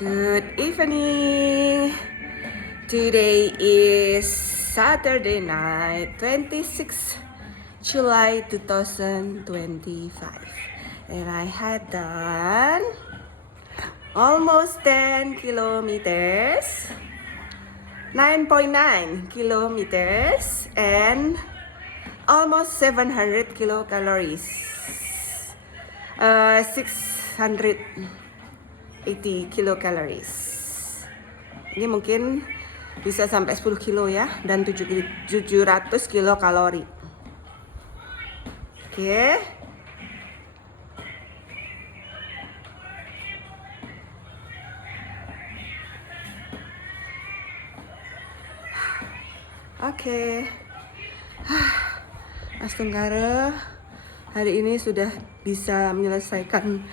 Good evening. Today is Saturday night, 26 July 2025. And I had done almost 10 kilometers, 9.9 kilometers, and almost 700 kilocalories. 680 kilocalories. Ini mungkin bisa sampai 10 kilo ya, dan 700 kilokalori. Oke. Oke. Mas Tenggara hari ini sudah bisa menyelesaikan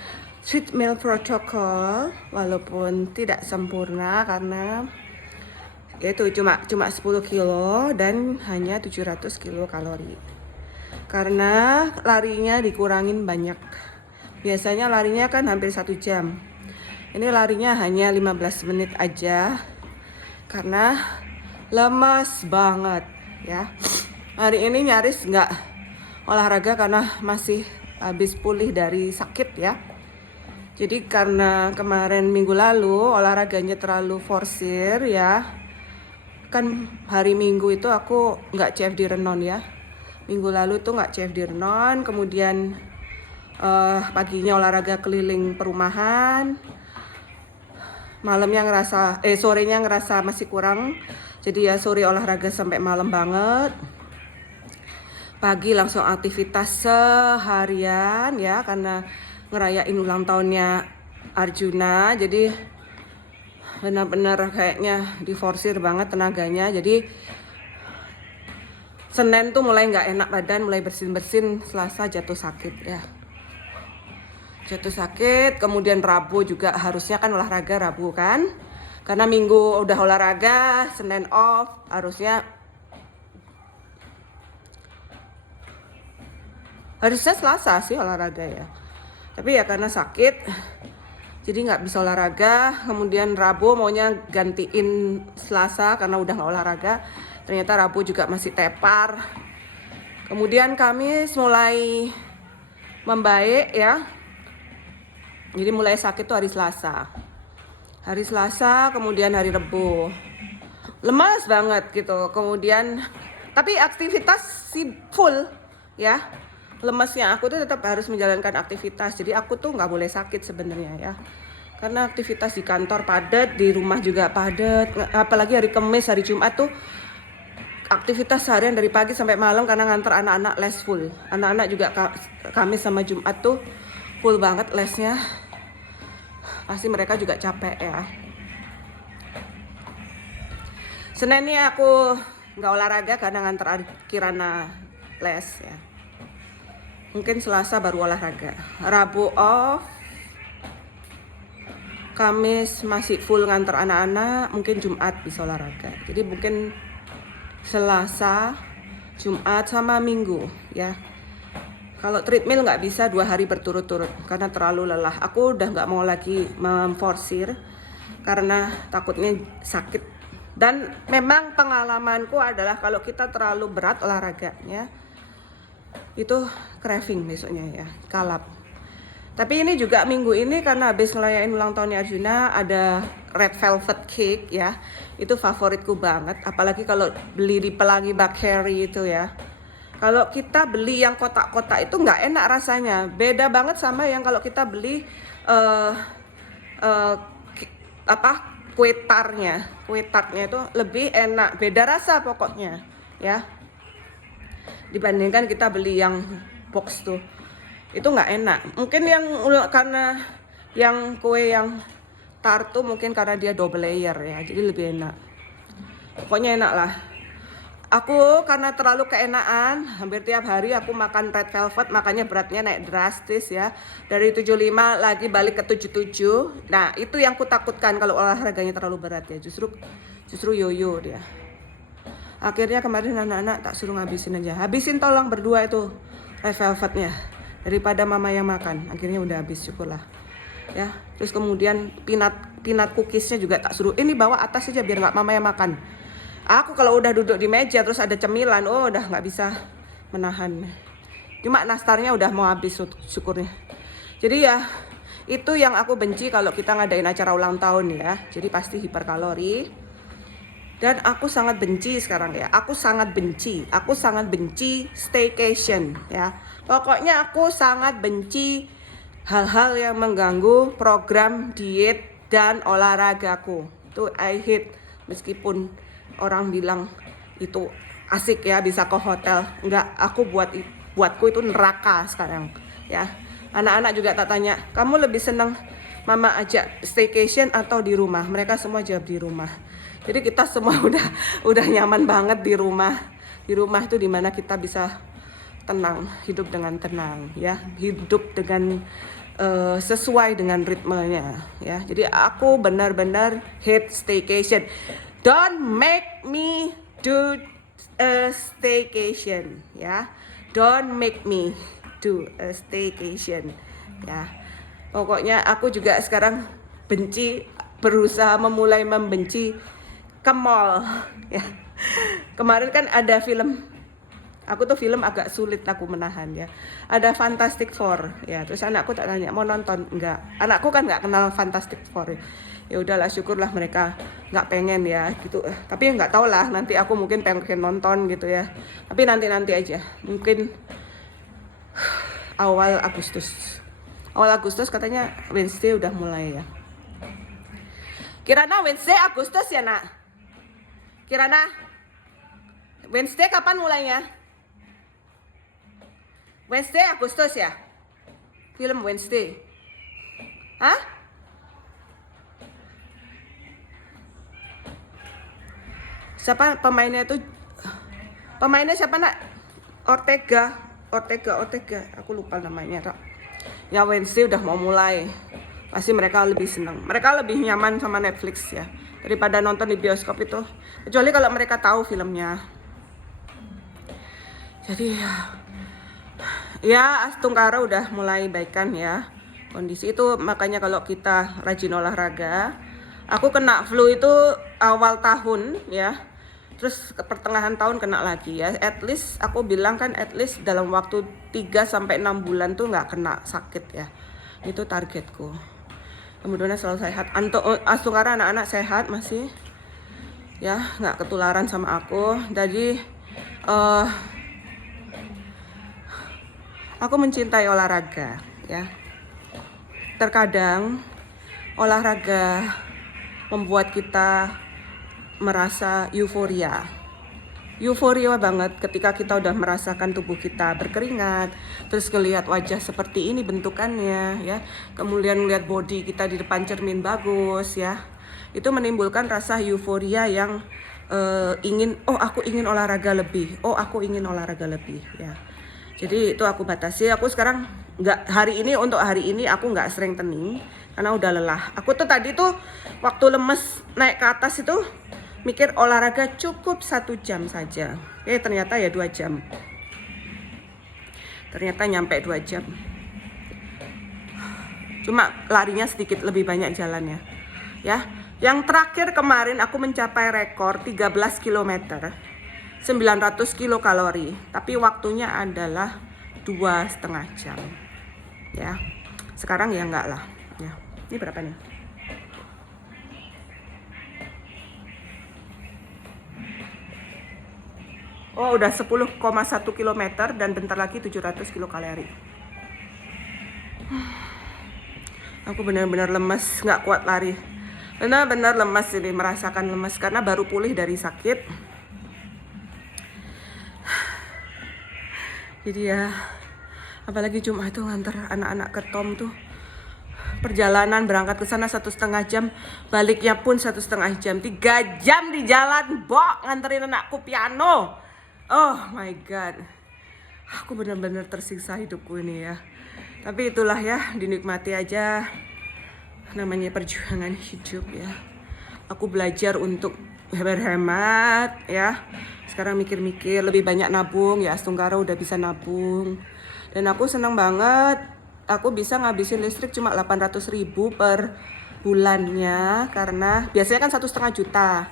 treat meal protokol walaupun tidak sempurna karena itu cuma 10 kilo dan hanya 700 kilokalori. Karena larinya dikurangin banyak. Biasanya larinya kan hampir 1 jam. Ini larinya hanya 15 menit aja karena lemas banget ya. Hari ini nyaris nggak olahraga karena masih habis pulih dari sakit ya. Jadi karena kemarin minggu lalu olahraganya terlalu forsir ya. Kan hari Minggu itu aku nggak CFD Renon ya. Minggu lalu tuh nggak CFD Renon, kemudian paginya olahraga keliling perumahan. Malamnya sorenya ngerasa masih kurang. Jadi ya sore olahraga sampai malam banget. Pagi langsung aktivitas seharian ya karena ngerayain ulang tahunnya Arjuna. Jadi benar-benar kayaknya diforsir banget tenaganya. Jadi Senin tuh mulai nggak enak badan, mulai bersin-bersin. Selasa jatuh sakit ya. Jatuh sakit, kemudian Rabu juga harusnya kan olahraga Rabu kan. Karena Minggu udah olahraga, Senin off, harusnya Selasa sih olahraga ya. Tapi ya karena sakit, jadi nggak bisa olahraga. Kemudian Rabu maunya gantiin Selasa karena udah nggak olahraga. Ternyata Rabu juga masih tepar. Kemudian Kamis mulai membaik ya. Jadi mulai sakit tuh hari Selasa. Hari Selasa, kemudian hari Rabu. Lemas banget gitu. Kemudian, tapi aktivitas sih full ya. Lemasnya aku tuh tetap harus menjalankan aktivitas. Jadi aku tuh nggak boleh sakit sebenarnya ya. Karena aktivitas di kantor padat, di rumah juga padat. Apalagi hari Kamis, hari Jumat tuh aktivitas seharian dari pagi sampai malam karena nganter anak-anak les full. Anak-anak juga Kamis sama Jumat tuh full banget lesnya. Pasti mereka juga capek ya. Seninnya aku nggak olahraga karena nganter Kirana les ya. Mungkin Selasa baru olahraga. Rabu off. Kamis masih full nganter anak-anak. Mungkin Jumat bisa olahraga. Jadi mungkin Selasa, Jumat sama Minggu ya. Kalau treadmill nggak bisa 2 hari berturut-turut karena terlalu lelah. Aku udah nggak mau lagi memforsir karena takutnya sakit. Dan memang pengalamanku adalah kalau kita terlalu berat olahraganya itu craving besoknya ya, kalap. Tapi ini juga minggu ini karena habis ngelayain ulang tahunnya Arjuna ada red velvet cake ya. Itu favoritku banget, apalagi kalau beli di Pelangi Bakery itu ya. Kalau kita beli yang kotak-kotak itu nggak enak rasanya. Beda banget sama yang kalau kita beli kue tartnya. Kue tartnya itu lebih enak, beda rasa pokoknya ya. Dibandingkan kita beli yang box tuh, itu nggak enak. Mungkin karena yang kue yang tart tuh mungkin karena dia double layer ya, jadi lebih enak. Pokoknya enak lah. Aku karena terlalu keenaan, hampir tiap hari aku makan red velvet, makanya beratnya naik drastis ya. Dari 75 lagi balik ke 77. Nah itu yang kutakutkan kalau olahraganya terlalu berat ya, justru yoyo dia. Akhirnya kemarin anak-anak tak suruh ngabisin aja. Habisin tolong berdua itu red velvetnya. Daripada mama yang makan. Akhirnya udah habis, syukurlah. ya. Terus kemudian peanut cookiesnya juga tak suruh, ini bawa atas aja biar nggak mama yang makan. Aku kalau udah duduk di meja terus ada cemilan, oh udah nggak bisa menahan. Cuma nastarnya udah mau habis syukurnya. Jadi ya itu yang aku benci kalau kita ngadain acara ulang tahun ya. Jadi pasti hiperkalori. Dan aku sangat benci sekarang ya. Aku sangat benci staycation ya. Pokoknya aku sangat benci hal-hal yang mengganggu program diet dan olahragaku. Itu I hate, meskipun orang bilang itu asik ya bisa ke hotel. Enggak, buatku itu neraka sekarang ya. Anak-anak juga tak tanya, kamu lebih senang mama ajak staycation atau di rumah? Mereka semua jawab di rumah. Jadi kita semua udah nyaman banget di rumah. Di rumah itu dimana kita bisa tenang, hidup dengan tenang ya, hidup dengan sesuai dengan ritmenya ya. Jadi aku benar-benar hate staycation. Don't make me do a staycation ya. Don't make me do a staycation ya. Pokoknya aku juga sekarang berusaha memulai membenci ke mall ya. Kemarin kan ada film, aku tuh film agak sulit aku menahan ya. Ada Fantastic Four ya. Terus anakku tak tanya mau nonton, enggak. Anakku kan nggak kenal Fantastic Four. Ya udahlah, syukurlah mereka nggak pengen ya gitu. Tapi nggak tahu lah, nanti aku mungkin pengen nonton gitu ya. Tapi nanti aja. Mungkin awal Agustus katanya Wednesday udah mulai ya. Kirana Wednesday Agustus ya nak? Kirana Wednesday kapan mulainya? Wednesday Agustus ya? Film Wednesday. Hah? Siapa pemainnya itu? Pemainnya siapa nak? Ortega. Aku lupa namanya. Ya Wednesday udah mau mulai. Pasti mereka lebih senang. Mereka lebih nyaman sama Netflix ya daripada nonton di bioskop itu. Kecuali kalau mereka tahu filmnya. Jadi ya Astungkara udah mulai baikan ya kondisi itu. Makanya kalau kita rajin olahraga. Aku kena flu itu awal tahun ya. Terus ke pertengahan tahun kena lagi ya. At least aku bilang kan at least dalam waktu 3-6 bulan tuh nggak kena sakit ya. Itu targetku. Kemudian selalu sehat. Astungkara anak-anak sehat masih. Ya, nggak ketularan sama aku. Jadi aku mencintai olahraga ya. Terkadang olahraga membuat kita merasa euforia banget ketika kita udah merasakan tubuh kita berkeringat, terus ngelihat wajah seperti ini bentukannya ya, kemudian ngelihat body kita di depan cermin bagus ya, itu menimbulkan rasa euforia yang aku ingin olahraga lebih ya. Jadi itu aku batasi. Aku sekarang untuk hari ini aku nggak strengthening karena udah lelah. Aku tuh tadi tuh waktu lemes naik ke atas itu mikir olahraga cukup 1 jam saja. Ternyata ya 2 jam. Ternyata nyampe 2 jam. Cuma larinya sedikit lebih banyak jalannya. Ya. Yang terakhir kemarin aku mencapai rekor 13 km. 900 kilokalori. Tapi waktunya adalah 2,5 jam. Ya. Sekarang ya enggak lah. Ya. Ini berapa nih? Oh, udah 10,1 km dan bentar lagi 700 kilokalori. Aku benar-benar lemas, nggak kuat lari. Benar-benar lemas ini, merasakan lemas karena baru pulih dari sakit. Jadi ya, apalagi Jumat itu nganter anak-anak ke Tom tuh. Perjalanan berangkat ke sana 1,5 jam, baliknya pun 1,5 jam, 3 jam di jalan, nganterin anakku piano. Oh my god, aku benar-benar tersiksa hidupku ini ya. Tapi itulah ya, dinikmati aja, namanya perjuangan hidup ya. Aku belajar untuk berhemat ya. Sekarang mikir-mikir lebih banyak nabung ya. Astungkara udah bisa nabung. Dan aku senang banget aku bisa ngabisin listrik cuma 800.000 per bulannya, karena biasanya kan 1,5 juta.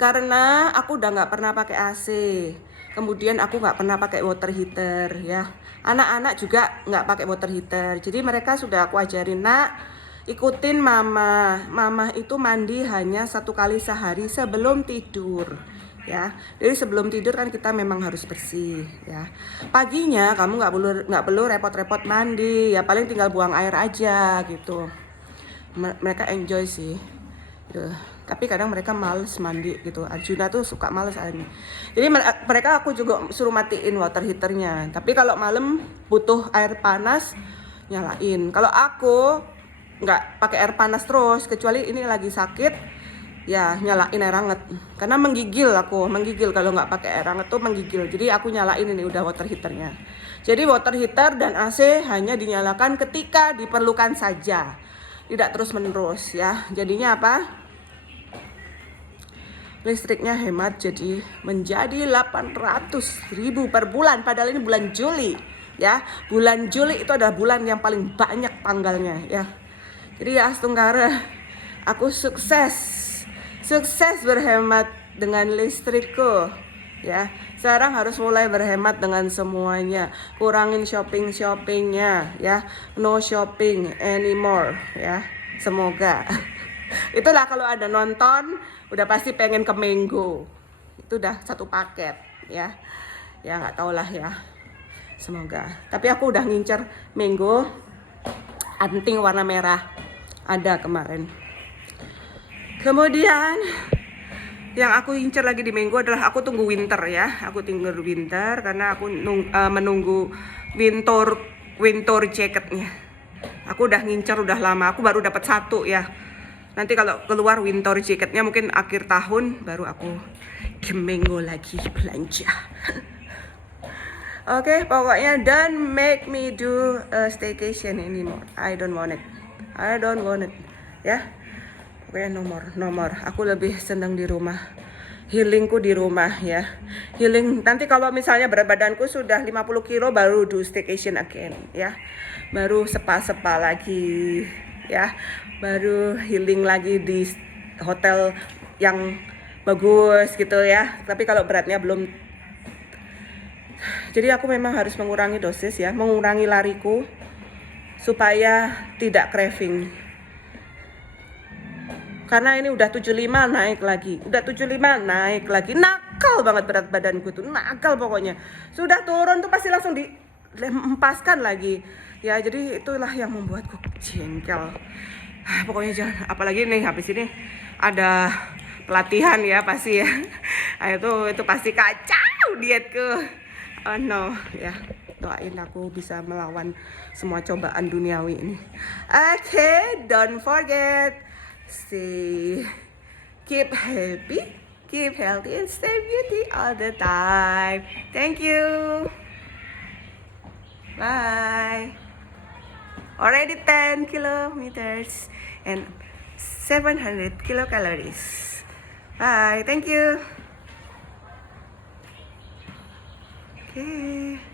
Karena aku udah nggak pernah pakai AC, kemudian aku nggak pernah pakai water heater ya. Anak-anak juga nggak pakai water heater, jadi mereka sudah aku ajarin, nak, ikutin mama. Mama itu mandi hanya 1 kali sehari sebelum tidur ya. Jadi sebelum tidur kan kita memang harus bersih ya. Paginya kamu nggak perlu repot-repot mandi ya, paling tinggal buang air aja gitu. Mereka enjoy sih gitu. Tapi kadang mereka males mandi gitu. Arjuna tuh suka males airnya. Jadi mereka aku juga suruh matiin water heaternya. Tapi kalau malam butuh air panas, nyalain. Kalau aku nggak pakai air panas terus, kecuali ini lagi sakit, ya nyalain air hangat. Karena menggigil kalau nggak pakai air hangat tuh menggigil. Jadi aku nyalain ini udah water heaternya. Jadi water heater dan AC hanya dinyalakan ketika diperlukan saja, tidak terus menerus ya. Jadinya apa? Listriknya hemat menjadi 800.000 per bulan, padahal ini bulan Juli ya. Bulan Juli itu adalah bulan yang paling banyak tanggalnya ya. Jadi ya Astunggara, aku sukses berhemat dengan listrikku ya. Sekarang harus mulai berhemat dengan semuanya, kurangin shoppingnya ya, no shopping anymore ya. Semoga itulah, kalau ada nonton udah pasti pengen ke Mango, itu udah satu paket ya. Ya nggak tau lah ya, semoga. Tapi aku udah ngincer Mango anting warna merah, ada kemarin. Kemudian yang aku incer lagi di Mango adalah aku tunggu winter ya. Aku tunggu winter karena aku menunggu winter jacketnya. Aku udah ngincer udah lama, aku baru dapat 1 ya. Nanti kalau keluar winter jacketnya mungkin akhir tahun baru aku ke Mango lagi belanja. Oke, pokoknya don't make me do a staycation anymore. I don't want it ya. Pokoknya nomor. Aku lebih senang di rumah. Healingku di rumah ya. Healing nanti kalau misalnya berat badanku sudah 50 kilo baru do staycation again ya. Baru sepa lagi ya. Baru healing lagi di hotel yang bagus gitu ya. Tapi kalau beratnya belum, jadi aku memang harus mengurangi dosis ya, mengurangi lariku supaya tidak craving. Karena ini udah 75 naik lagi. Nakal banget berat badanku tuh, nakal pokoknya. Sudah turun tuh pasti langsung diempaskan lagi. Ya, jadi itulah yang membuatku jengkel. Pokoknya jangan, apalagi nih habis ini ada pelatihan ya pasti ya. Itu pasti kacau dietku. Oh no ya. Doain aku bisa melawan semua cobaan duniawi ini. Okay, don't forget, keep happy, keep healthy, and stay beauty all the time. Thank you. Bye. Already 10 kilometers and 700 kilocalories. Bye. Thank you. Okay.